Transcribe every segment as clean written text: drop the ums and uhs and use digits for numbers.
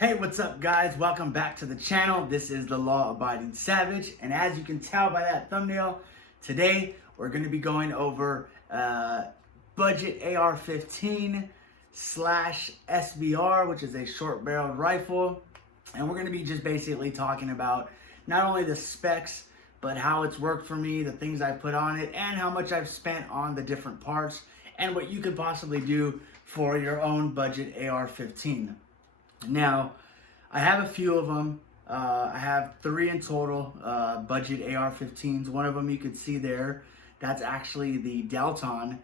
Hey, what's up guys? Welcome back to the channel. This is the Law Abiding Savage, and as you can tell by that thumbnail, today we're going to be going over budget AR-15 slash SBR, which is a short barreled rifle, and we're going to be just basically talking about not only the specs, but how it's worked for me, the things I put on it, and how much I've spent on the different parts, and what you could possibly do for your own budget AR-15. Now, I have a few of them. I have 3 in total, budget AR-15s. One of them you can see there. That's actually the Delton,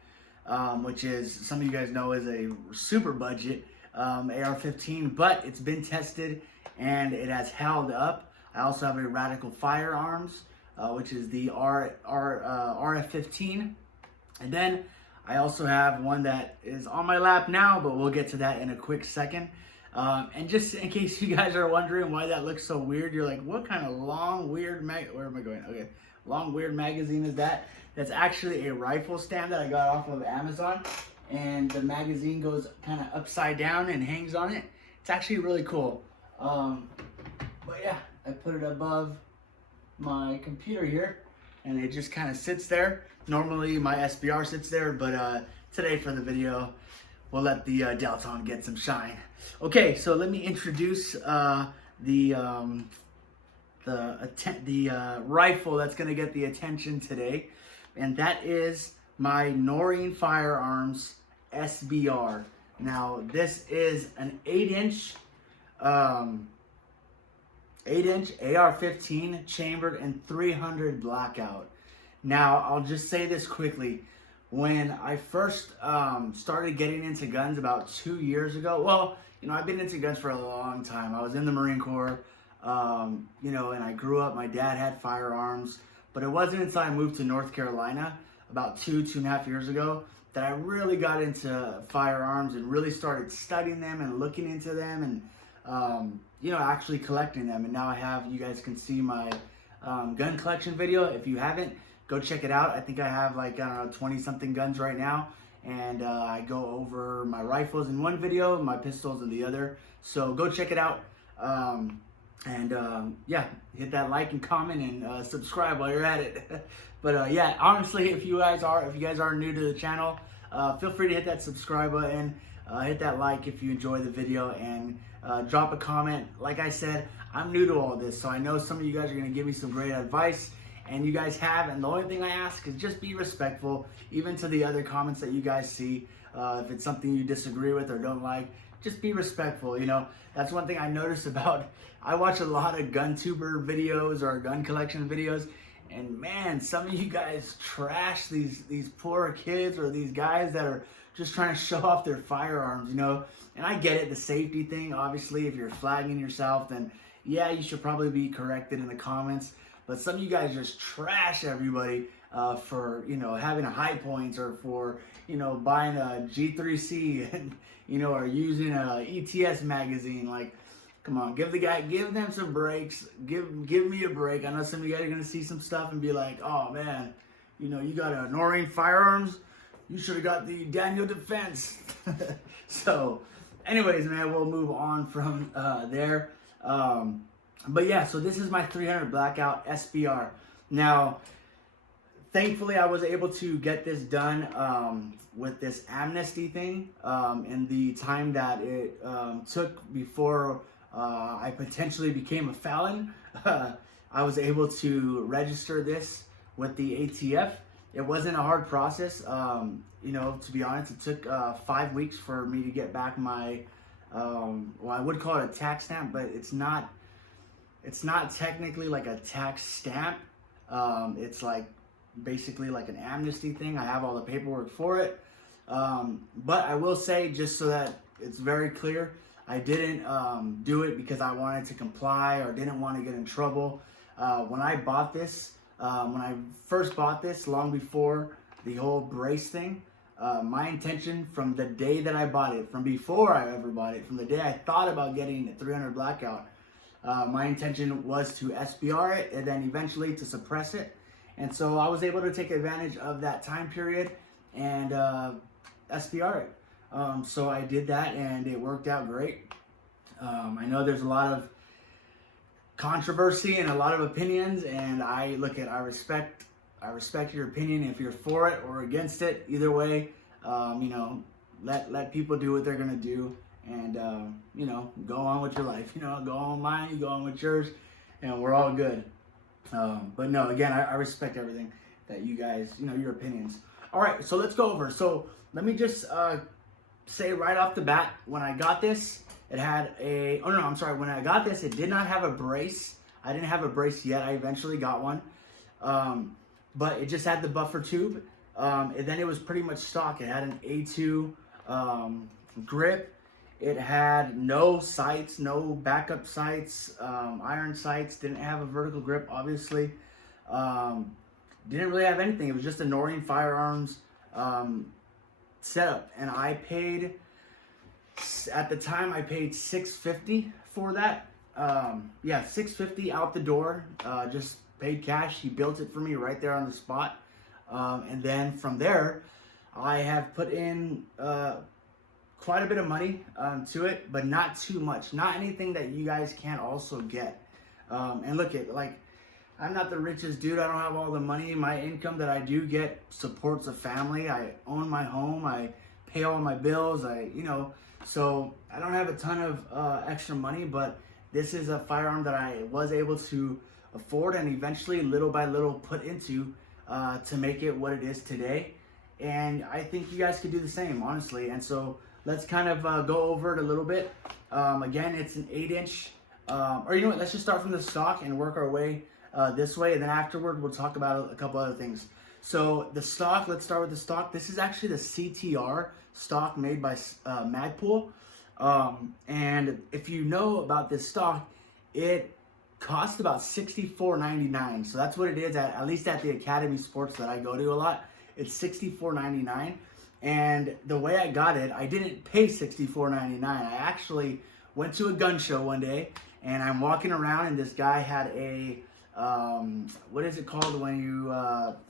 which is, some of you guys know, is a super budget AR-15, but it's been tested and it has held up. I also have a Radical Firearms, which is the RF-15. And then I also have one that is on my lap now, but we'll get to that in a quick second. And just in case you guys are wondering why that looks so weird, you're like, what kind of long, weird where am I going? Okay, long, weird magazine is that? That's actually a rifle stand that I got off of Amazon. And the magazine goes kind of upside down and hangs on it. It's actually really cool. But yeah, I put it above my computer here, and it just kind of sits there. Normally my SBR sits there, but today for the video, we'll let the Delton get some shine. Okay, so let me introduce the rifle that's going to get the attention today, and that is my Noreen Firearms SBR. Now, this is an 8-inch AR-15 chambered in 300 Blackout. Now, I'll just say this quickly. When I first started getting into guns about 2 years ago, well, you know, I've been into guns for a long time. I was in the Marine Corps, you know, and I grew up, my dad had firearms, but it wasn't until I moved to North Carolina about 2.5 years ago that I really got into firearms and really started studying them and looking into them and, you know, actually collecting them. And now I have, you guys can see my gun collection video. If you haven't, go check it out. I think I have like, I don't know, 20 something guns right now. And I go over my rifles in one video, my pistols in the other. So go check it out. Yeah, hit that like and comment and subscribe while you're at it. But yeah, honestly, if you guys are new to the channel, feel free to hit that subscribe button, hit that like if you enjoy the video, and drop a comment. Like I said, I'm new to all this, so I know some of you guys are gonna give me some great advice. And you guys have, and the only thing I ask is just be respectful, even to the other comments that you guys see. If it's something you disagree with or don't like, just be respectful, you know. That's one thing I notice about, I watch a lot of gun tuber videos or gun collection videos, and man, some of you guys trash these poor kids or these guys that are just trying to show off their firearms, you know. And I get it, the safety thing, obviously, if you're flagging yourself, then yeah, you should probably be corrected in the comments. But some of you guys just trash everybody for, you know, having a high points, or for, you know, buying a G3C and, you know, or using a ETS magazine. Like, come on, give them some breaks. Give me a break. I know some of you guys are gonna see some stuff and be like, oh man, you know, you got a Noreen Firearms, you should have got the Daniel Defense. So, anyways, man, we'll move on from there. But yeah, so this is my 300 Blackout SBR. Now, thankfully, I was able to get this done with this amnesty thing in the time that it took before I potentially became a felon. I was able to register this with the ATF. It wasn't a hard process. You know, to be honest, it took 5 weeks for me to get back my, well, I would call it a tax stamp, but it's not technically like a tax stamp. It's like basically like an amnesty thing. I have all the paperwork for it. But I will say, just so that it's very clear, I didn't do it because I wanted to comply or didn't want to get in trouble. When I bought this, when I first bought this, long before the whole brace thing, my intention from the day that I bought it, from before I ever bought it, from the day I thought about getting a 300 Blackout, my intention was to SBR it and then eventually to suppress it. And so I was able to take advantage of that time period and SBR it. So I did that and it worked out great. I know there's a lot of controversy and a lot of opinions, and I respect your opinion. If you're for it or against it, either way, you know, let people do what they're gonna do, and you know, go on with your life. You know, go on mine, you go on with yours, and we're all good. But no, again, I respect everything that you guys, you know, your opinions. All right, so let's go over. So let me just say right off the bat, when I got this, it had a, oh no, I'm sorry, when I got this, it did not have a brace. I didn't have a brace yet. I eventually got one. But it just had the buffer tube. And then it was pretty much stock. It had an A2 grip. It had no sights, no backup sights, iron sights. Didn't have a vertical grip, obviously. Didn't really have anything. It was just a Noreen Firearms setup. And I paid, at the time, I paid $650 for that. Yeah, $650 out the door. Just paid cash. He built it for me right there on the spot. And then from there, I have put in quite a bit of money to it, but not too much. Not anything that you guys can't also get. And look at, like, I'm not the richest dude. I don't have all the money. My income that I do get supports a family. I own my home. I pay all my bills. You know, so I don't have a ton of extra money, but this is a firearm that I was able to afford and eventually, little by little, put into to make it what it is today. And I think you guys could do the same, honestly. And so let's kind of go over it a little bit. Again, it's an 8-inch, or you know what, let's just start from the stock and work our way this way. And then afterward, we'll talk about a couple other things. So the stock, let's start with the stock. This is actually the CTR stock made by Magpul. And if you know about this stock, it costs about $64.99. So that's what it is, at least at the Academy Sports that I go to a lot. It's $64.99. And the way I got it, I didn't pay $64.99. I actually went to a gun show one day, and I'm walking around, and this guy had a, what is it called when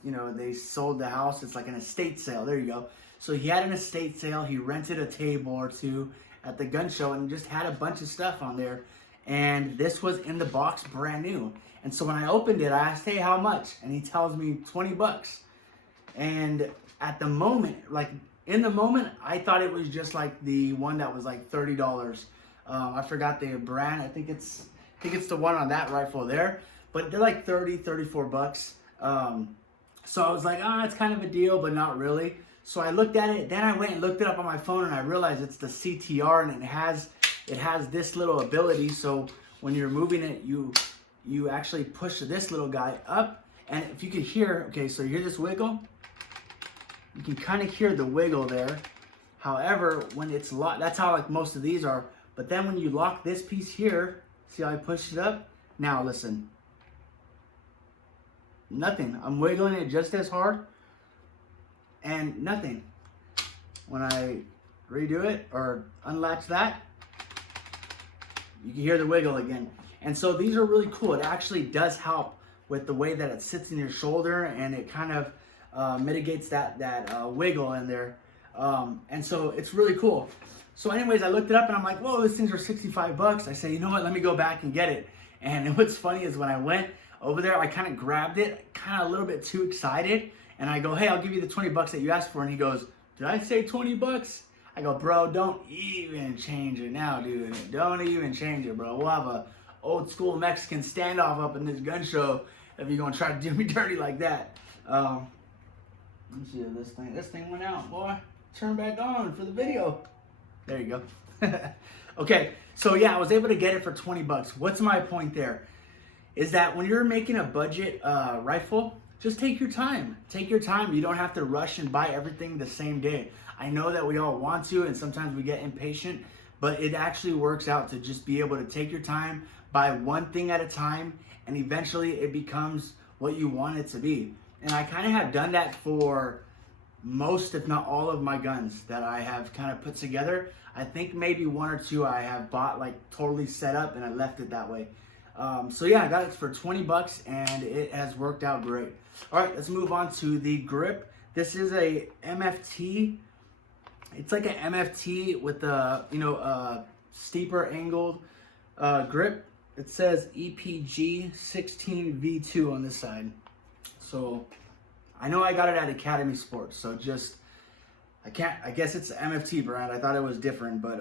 you know, they sold the house? It's like an estate sale. There you go. So he had an estate sale. He rented a table or two at the gun show and just had a bunch of stuff on there. And this was in the box, brand new. And so when I opened it, I asked, hey, how much? And he tells me 20 bucks. And at the moment, like in the moment, I thought it was just like the one that was like $30. I forgot the brand. I think it's the one on that rifle there. But they're like 30, 34 bucks. So I was like, oh, it's kind of a deal, but not really. So I looked at it. Then I went and looked it up on my phone, and I realized it's the CTR, and it has this little ability. So when you're moving it, you actually push this little guy up. And if you could hear, okay, so you hear this wiggle? You can kind of hear the wiggle there. However, when it's locked, that's how like most of these are. But then when you lock this piece here, see how I pushed it up? Now listen. Nothing. I'm wiggling it just as hard. And nothing. When I redo it or unlatch that, you can hear the wiggle again. And so these are really cool. It actually does help with the way that it sits in your shoulder, and it kind of mitigates that wiggle in there. And so it's really cool. So anyways, I looked it up and I'm like, whoa, these things are 65 bucks. I say, you know what, let me go back and get it. And what's funny is when I went over there, I kind of grabbed it, kind of a little bit too excited. And I go, hey, I'll give you the 20 bucks that you asked for. And he goes, did I say 20 bucks? I go, bro, don't even change it now, dude. Don't even change it, bro. We'll have a old school Mexican standoff up in this gun show if you're gonna try to do me dirty like that. Let me see if this thing went out, boy. Turn back on for the video. There you go. Okay, so yeah, I was able to get it for 20 bucks. What's my point there? Is that when you're making a budget rifle, just take your time. Take your time. You don't have to rush and buy everything the same day. I know that we all want to, and sometimes we get impatient, but it actually works out to just be able to take your time, buy one thing at a time, and eventually it becomes what you want it to be. And I kind of have done that for most, if not all, of my guns that I have kind of put together. I think maybe one or two I have bought like totally set up, and I left it that way. So yeah, I got it for 20 bucks and it has worked out great. All right, let's move on to the grip. This is a MFT. It's like an MFT with a, steeper angled grip. It says EPG 16V2 on this side. So I know I got it at Academy Sports, so just, I guess it's MFT brand. I thought it was different, but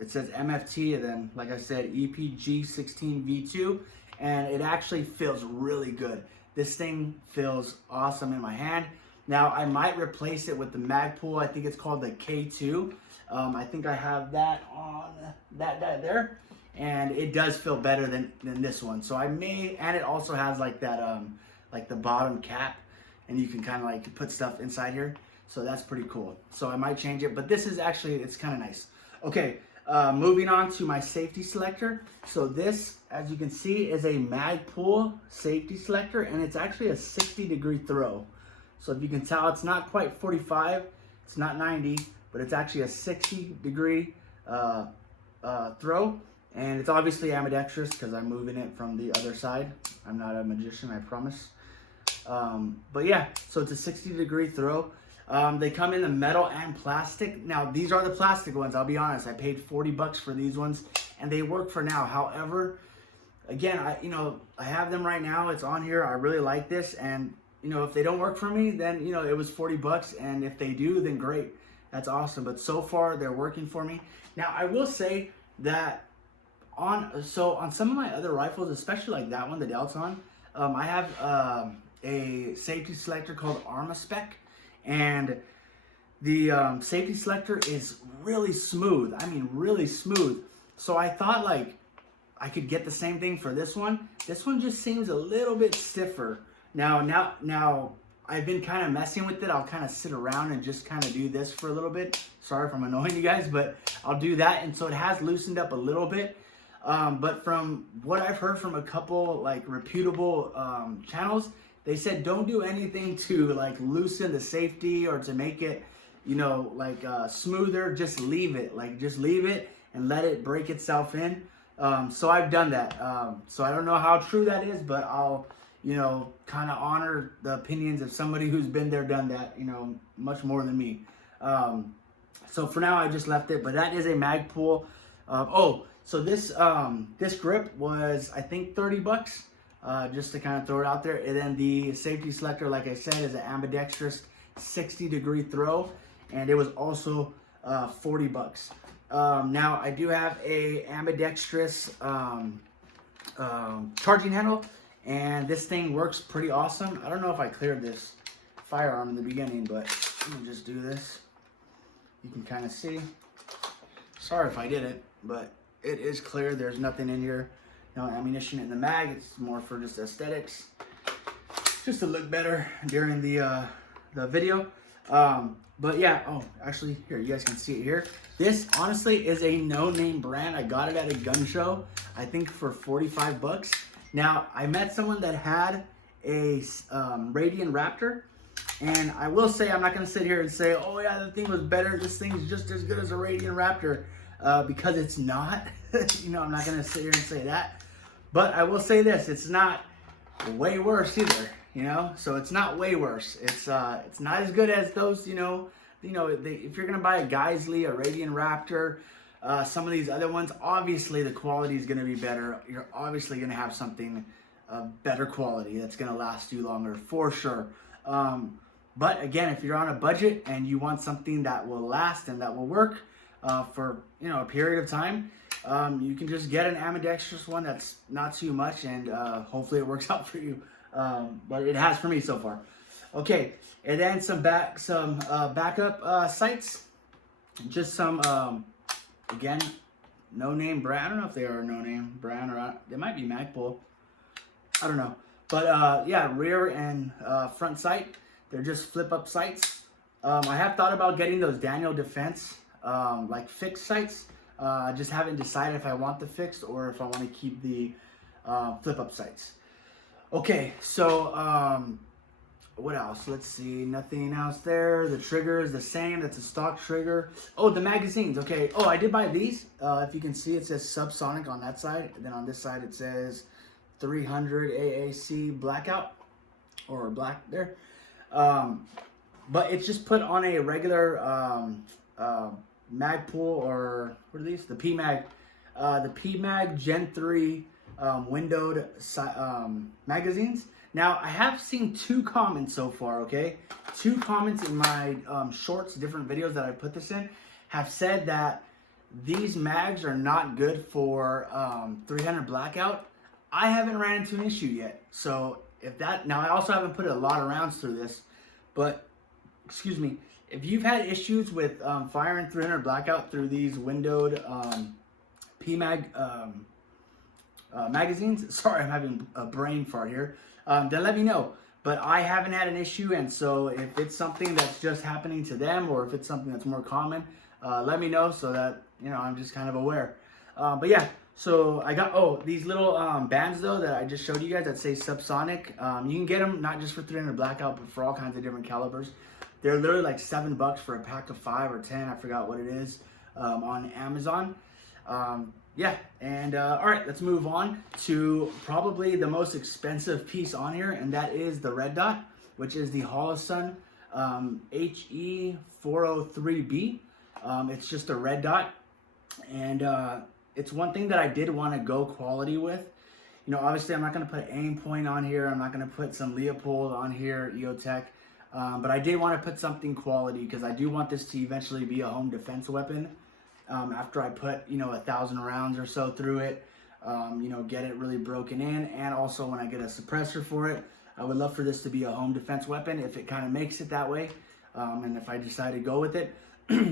it says MFT, and then, like I said, EPG 16V2, and it actually feels really good. This thing feels awesome in my hand. Now, I might replace it with the Magpul. I think it's called the K2. I think I have that on that there, and it does feel better than this one. So I may, and it also has like that, like the bottom cap, and you can kind of like put stuff inside here. So that's pretty cool. So I might change it, but this is actually, it's kind of nice. Okay, moving on to my safety selector. So this, as you can see, is a Magpul safety selector, and it's actually a 60-degree throw. So if you can tell, it's not quite 45, it's not 90, but it's actually a 60-degree throw. And it's obviously ambidextrous because I'm moving it from the other side. I'm not a magician, I promise. But yeah, so it's a 60-degree throw. They come in the metal and plastic. Now, these are the plastic ones. I'll be honest, I paid 40 bucks for these ones, and they work for now. However, again, I have them right now. It's on here. I really like this, and if they don't work for me, then it was 40 bucks, and if they do, then great. That's awesome. But so far, they're working for me. Now, I will say that on some of my other rifles, especially like that one, the Delton, I have a safety selector called Armaspec, and the safety selector is really smooth. I mean, really smooth. So I thought like I could get the same thing for this one. This one just seems a little bit stiffer. Now I've been kind of messing with it. I'll kind of sit around and just kind of do this for a little bit. Sorry if I'm annoying you guys, but I'll do that. And so it has loosened up a little bit. But from what I've heard from a couple like reputable channels, they said don't do anything to like loosen the safety or to make it, smoother. Just leave it. Just leave it and let it break itself in. So I've done that. So I don't know how true that is, but I'll, kind of honor the opinions of somebody who's been there, done that, much more than me. So for now, I just left it, but that is a Magpul. So this grip was, I think, 30 bucks, just to kind of throw it out there. And then the safety selector, like I said, is an ambidextrous 60-degree throw, and it was also 40 bucks. Now, I do have a ambidextrous charging handle, and this thing works pretty awesome. I don't know if I cleared this firearm in the beginning, but let me just do this. You can kind of see. Sorry if I didn't, but it is clear. There's nothing in here. No ammunition in the mag. It's more for just aesthetics, just to look better during the video. But yeah, actually, here, you guys can see it here. This, honestly, is a no-name brand. I got it at a gun show, I think for 45 bucks. Now, I met someone that had a Radiant Raptor, and I will say, I'm not going to sit here and say, oh yeah, the thing was better. This thing is just as good as a Radiant Raptor, because it's not. I'm not going to sit here and say that. But I will say this, it's not way worse either. So it's not way worse. It's not as good as those, if you're gonna buy a Geisley, a Radiant Raptor, some of these other ones, obviously the quality is gonna be better. You're obviously gonna have something of better quality that's gonna last you longer, for sure. But again, if you're on a budget and you want something that will last and that will work for a period of time, you can just get an ambidextrous one that's not too much, and hopefully it works out for you. But it has for me so far. Okay, and then some backup sights. Just some, again, no-name brand. I don't know if they are a no-name brand or not. They might be Magpul. I don't know. But yeah, rear and front sight. They're just flip-up sights. I have thought about getting those Daniel Defense, like fixed sights. I just haven't decided if I want the fixed or if I want to keep the flip-up sights. Okay, so what else? Let's see, nothing else there. The trigger is the same. That's a stock trigger. Oh, the magazines. Okay. Oh, I did buy these. If you can see, it says subsonic on that side, and then on this side it says 300 AAC Blackout, or black there. But it's just put on a regular Magpul, or what are these? The PMag the PMag Gen 3 windowed magazines. Now, I have seen 2 comments so far, okay? 2 comments in my shorts, different videos that I put this in, have said that these mags are not good for 300 Blackout. I haven't ran into an issue yet. So if that, now I also haven't put a lot of rounds through this, but excuse me, if you've had issues with firing 300 Blackout through these windowed PMag magazines, sorry, I'm having a brain fart here, then let me know. But I haven't had an issue, and so if it's something that's just happening to them, or if it's something that's more common, let me know so that, you know, I'm just kind of aware. But yeah, so I got, these little bands though that I just showed you guys that say subsonic. You can get them not just for 300 Blackout, but for all kinds of different calibers. They're literally like $7 for a pack of 5 or 10, I forgot what it is, on Amazon. Yeah, and all right, let's move on to probably the most expensive piece on here, and that is the red dot, which is the Holosun HE403B. It's just a red dot, and it's one thing that I did want to go quality with. You know, obviously I'm not going to put aim point on here, I'm not going to put some Leopold on here, EOTech, but I did want to put something quality because I do want this to eventually be a home defense weapon. After I put, you know, 1,000 rounds or so through it, you know, get it really broken in, and also when I get a suppressor for it, I would love for this to be a home defense weapon if it kind of makes it that way, and if I decide to go with it.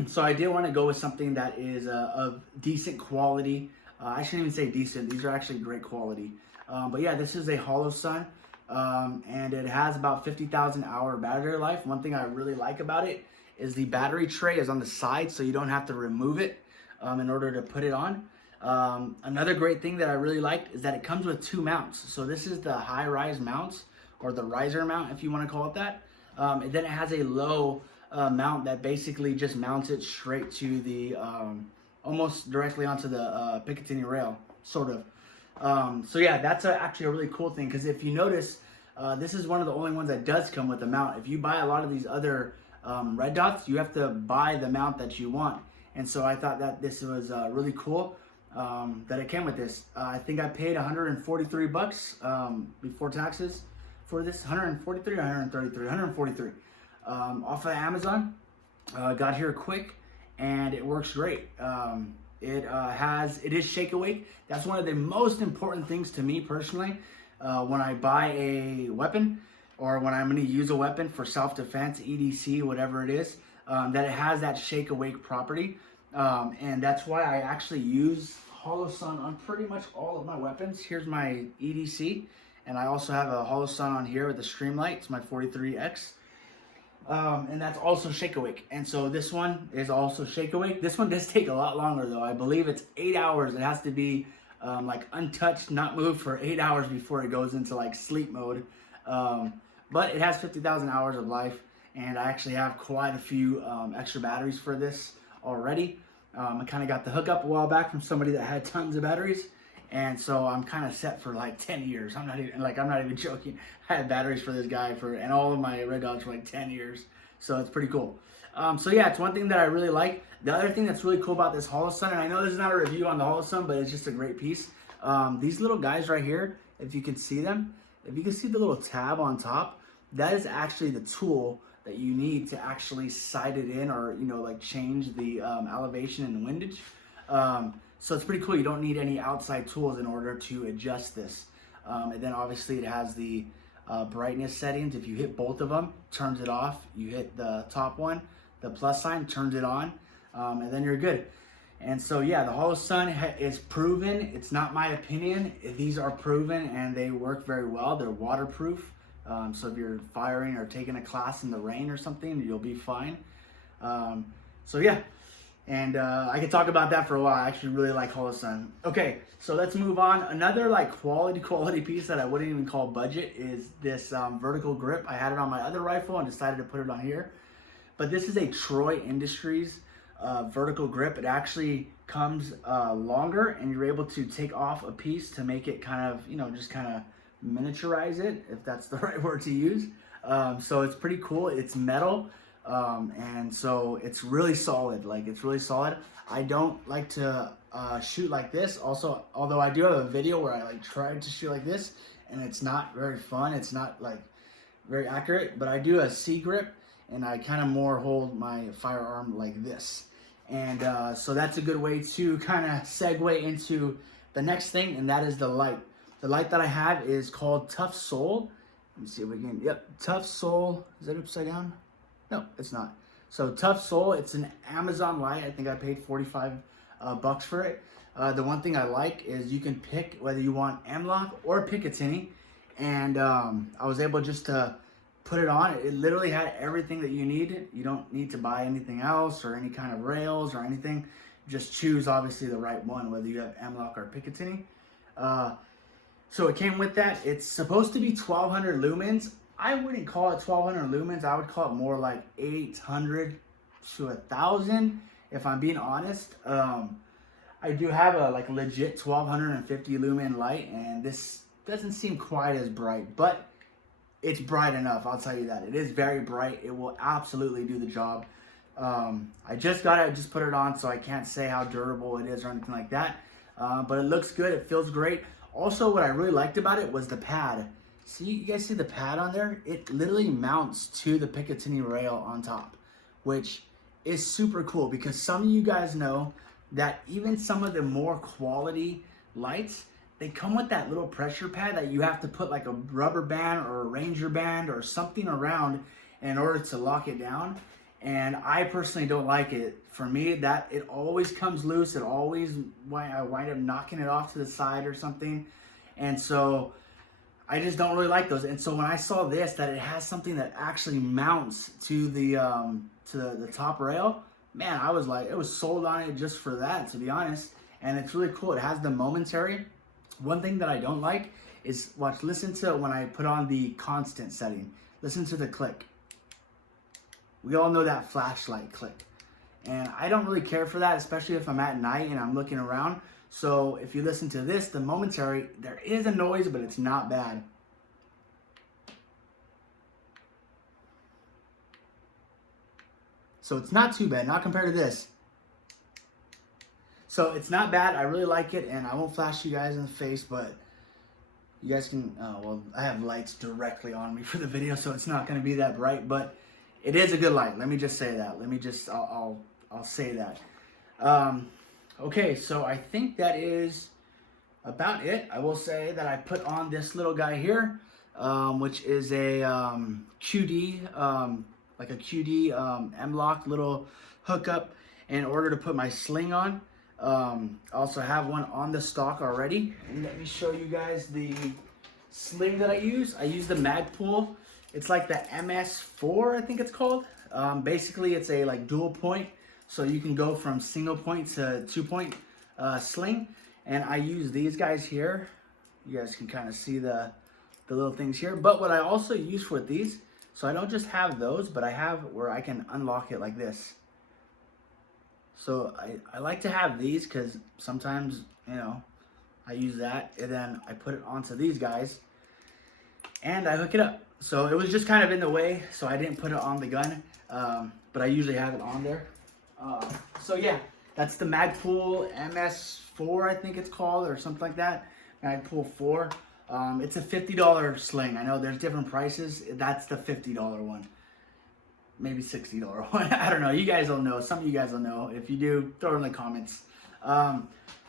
So I did want to go with something that is of decent quality. I shouldn't even say decent, these are actually great quality. But yeah, this is a Holosun, and it has about 50,000 hour battery life. One thing I really like about it is the battery tray is on the side, so you don't have to remove it in order to put it on. Another great thing that I really liked is that it comes with 2 mounts. So this is the high-rise mounts, or the riser mount if you want to call it that. And then it has a low mount that basically just mounts it straight to the, almost directly onto the Picatinny rail, sort of. So yeah, that's actually a really cool thing, because if you notice, this is one of the only ones that does come with a mount. If you buy a lot of these other red dots, you have to buy the mount that you want. And so I thought that this was really cool that it came with this. I think I paid 143 bucks before taxes for this. 143 or 133? 143 off of Amazon. Got here quick, and it works great. It is shake awake. That's one of the most important things to me personally when I buy a weapon, or when I'm going to use a weapon for self-defense, EDC, whatever it is, that it has that shake awake property. And that's why I actually use Holosun on pretty much all of my weapons. Here's my EDC, and I also have a Holosun on here with the Streamlight. It's my 43X. And that's also shake awake. And so this one is also shake awake. This one does take a lot longer though. I believe it's 8 hours. It has to be like untouched, not moved for 8 hours before it goes into like sleep mode. But it has 50,000 hours of life, and I actually have quite a few extra batteries for this already. I kind of got the hookup a while back from somebody that had tons of batteries, and so I'm kind of set for like 10 years. I'm not even joking. I had batteries for this guy and all of my red dots for like 10 years, so it's pretty cool. So yeah, it's one thing that I really like. The other thing that's really cool about this Holosun, and I know this is not a review on the Holosun, but it's just a great piece. These little guys right here, if you can see them, if you can see the little tab on top, that is actually the tool that you need to actually sight it in, or, you know, like change the elevation and the windage. So it's pretty cool. You don't need any outside tools in order to adjust this. And then obviously it has the brightness settings. If you hit both of them, turns it off. You hit the top one, the plus sign, turns it on, and then you're good. And so yeah, the Holosun is proven. It's not my opinion. These are proven, and they work very well. They're waterproof. So if you're firing or taking a class in the rain or something, you'll be fine. So yeah, and I could talk about that for a while. I actually really like Holosun. Okay, so let's move on. Another like quality piece that I wouldn't even call budget is this vertical grip. I had it on my other rifle and decided to put it on here. But this is a Troy Industries vertical grip. It actually comes longer, and you're able to take off a piece to make it kind of, you know, just kind of miniaturize it, if that's the right word to use. So it's pretty cool. It's metal. And so it's really solid. Like, it's really solid. I don't like to shoot like this. Also, although I do have a video where I like tried to shoot like this, and it's not very fun. It's not like very accurate. But I do a C grip, and I kind of more hold my firearm like this. And so that's a good way to kind of segue into the next thing, and that is the light. The light that I have is called Tough Soul. Let me see if we can. Yep, Tough Soul. Is that upside down? No, it's not. So Tough Soul, it's an Amazon light. I think I paid 45 bucks for it. The one thing I like is you can pick whether you want M-LOK or Picatinny. And I was able just to put it on. It literally had everything that you need. You don't need to buy anything else or any kind of rails or anything. Just choose obviously the right one, whether you have M-LOK or Picatinny. So it came with that. It's supposed to be 1200 lumens. I wouldn't call it 1200 lumens. I would call it more like 800 to 1000, if I'm being honest. I do have a like legit 1250 lumen light, and this doesn't seem quite as bright, but it's bright enough. I'll tell you that. It is very bright. It will absolutely do the job. I just got it. I just put it on, so I can't say how durable it is or anything like that. But it looks good. It feels great. Also, what I really liked about it was the pad. See, you guys see the pad on there? It literally mounts to the Picatinny rail on top, which is super cool because some of you guys know that even some of the more quality lights, they come with that little pressure pad that you have to put like a rubber band or a Ranger band or something around in order to lock it down. And I personally don't like it. For me, that it always comes loose. It always, I wind up knocking it off to the side or something. And so I just don't really like those. And so when I saw this, that it has something that actually mounts to the top rail, man, I was like, it was sold on it just for that, to be honest. And it's really cool. It has the momentary. One thing that I don't like is, listen to when I put on the constant setting. Listen to the click. We all know that flashlight click. And I don't really care for that, especially if I'm at night and I'm looking around. So if you listen to this, the momentary, there is a noise, but it's not bad. So it's not too bad, not compared to this. So it's not bad. I really like it, and I won't flash you guys in the face, but you guys can, well, I have lights directly on me for the video, so it's not going to be that bright, but it is a good light. Let me just say that. I'll say that. Okay, so I think that is about it. I will say that I put on this little guy here, which is a QD, like a QD M-LOK little hookup in order to put my sling on. I also have one on the stock already. And let me show you guys the sling that I use. I use the Magpul. It's like the MS4, I think it's called. Basically, it's a like dual point. So you can go from single point to 2-point sling. And I use these guys here. You guys can kind of see the little things here. But what I also use with these, so I don't just have those, but I have where I can unlock it like this. So I like to have these because sometimes, you know, I use that and then I put it onto these guys and I hook it up. So it was just kind of in the way, so I didn't put it on the gun, but I usually have it on there. So yeah, that's the Magpul MS4, I think it's called, or something like that. Magpul 4. It's a $50 sling. I know there's different prices. That's the $50 one. Maybe $60 one. I don't know. You guys will know. Some of you guys will know. If you do, throw it in the comments.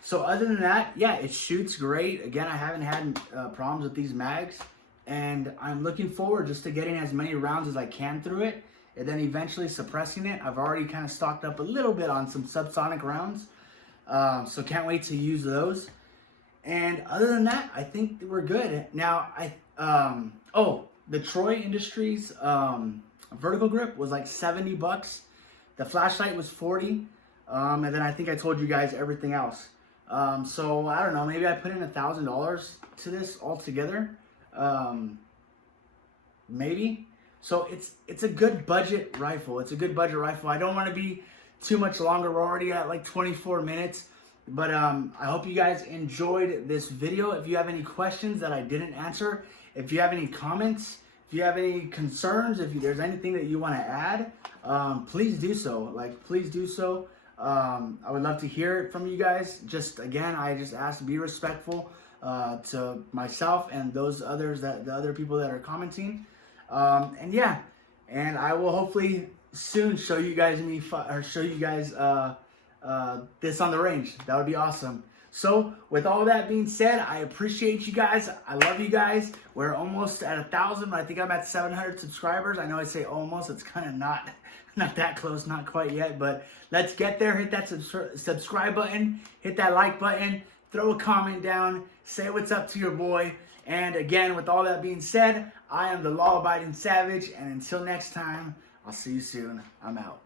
So other than that, yeah, it shoots great. Again, I haven't had problems with these mags. And I'm looking forward just to getting as many rounds as I can through it. And then eventually suppressing it. I've already kind of stocked up a little bit on some subsonic rounds. So can't wait to use those. And other than that, I think we're good. Now, the Troy Industries vertical grip was like 70 bucks. The flashlight was 40. And then I think I told you guys everything else. So I don't know, maybe I put in $1,000 to this altogether. Maybe. So it's a good budget rifle. It's a good budget rifle. I don't want to be too much longer. We're already at like 24 minutes. But I hope you guys enjoyed this video. If you have any questions that I didn't answer, if you have any comments, if you have any concerns, if there's anything that you want to add, please do so. Please do so. I would love to hear it from you guys. Again, I just ask to be respectful to myself and those others, the other people that are commenting. And yeah, and I will hopefully soon show you guys this on the range. That would be awesome. So with all that being said, I appreciate you guys. I love you guys. We're almost at 1,000. I think I'm at 700 subscribers. I know I say almost. It's kind of not that close, not quite yet. But let's get there. Hit that subscribe button. Hit that like button. Throw a comment down. Say what's up to your boy. And again, with all that being said, I am the law-abiding savage. And until next time, I'll see you soon. I'm out.